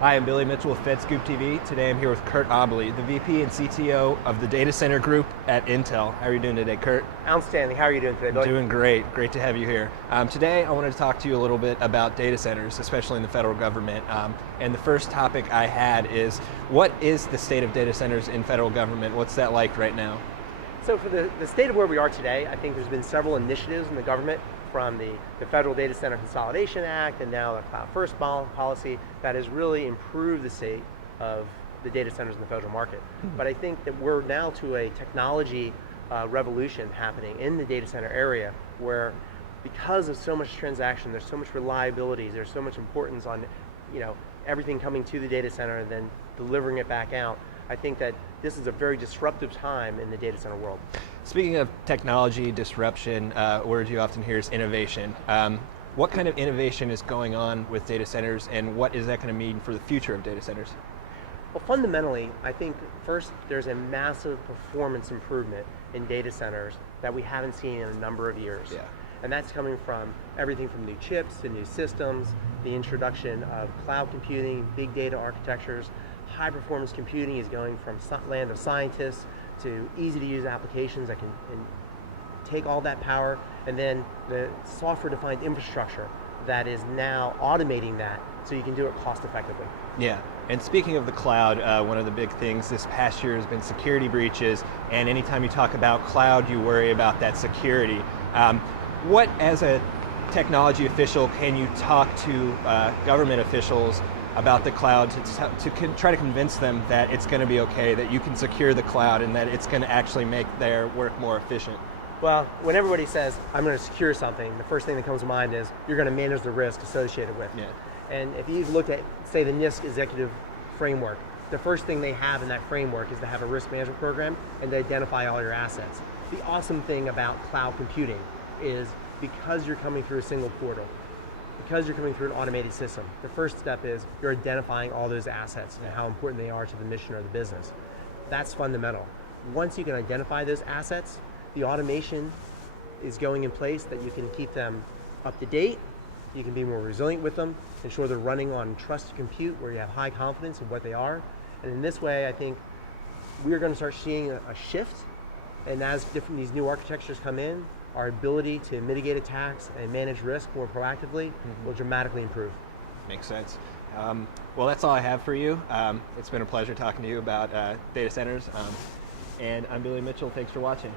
Hi, I'm Billy Mitchell with FedScoop TV. Today I'm here with Curt Aubley, the VP and CTO of the Data Center Group at Intel. How are you doing today, Curt? Outstanding. How are you doing today, Billy? Doing great. Great to have you here. Today I wanted to talk to you a little bit about data centers, especially in the federal government. And the first topic I had is, what is the state of data centers in federal government? What's that like right now? So for the state of where we are today, I think there's been several initiatives in the government, from the Federal Data Center Consolidation Act and now the Cloud First policy that has really improved the state of the data centers in the federal market. But I think that we're now to a technology revolution happening in the data center area where, because of so much transaction, there's so much reliability, there's so much importance on everything coming to the data center and then delivering it back out. I think that this is a very disruptive time in the data center world. Speaking of technology disruption, a word you often hear is innovation. What kind of innovation is going on with data centers, and what is that going to mean for the future of data centers? Well, fundamentally, I think first there's a massive performance improvement in data centers that we haven't seen in a number of years. Yeah. And that's coming from everything from new chips to new systems, the introduction of cloud computing, big data architectures. High performance computing is going from land of scientists to easy to use applications that can take all that power, and then the software defined infrastructure that is now automating that so you can do it cost effectively. Yeah, and speaking of the cloud, one of the big things this past year has been security breaches, and anytime you talk about cloud, you worry about that security. What, as a technology official, can you talk to government officials about the cloud to try to convince them that it's going to be okay, that you can secure the cloud and that it's going to actually make their work more efficient? Well, when everybody says, I'm going to secure something, the first thing that comes to mind is you're going to manage the risk associated with it. Yeah. And if you look at, say, the NIST executive framework, the first thing they have in that framework is to have a risk management program and to identify all your assets. The awesome thing about cloud computing is, because you're coming through a single portal, because you're coming through an automated system, the first step is you're identifying all those assets and how important they are to the mission or the business. That's fundamental. Once you can identify those assets, the automation is going in place that you can keep them up to date, you can be more resilient with them, ensure they're running on trusted compute where you have high confidence in what they are. And in this way, I think we're going to start seeing a shift, and as these new architectures come in, our ability to mitigate attacks and manage risk more proactively will dramatically improve. Makes sense. Well, that's all I have for you. It's been a pleasure talking to you about data centers. And I'm Billy Mitchell. Thanks for watching.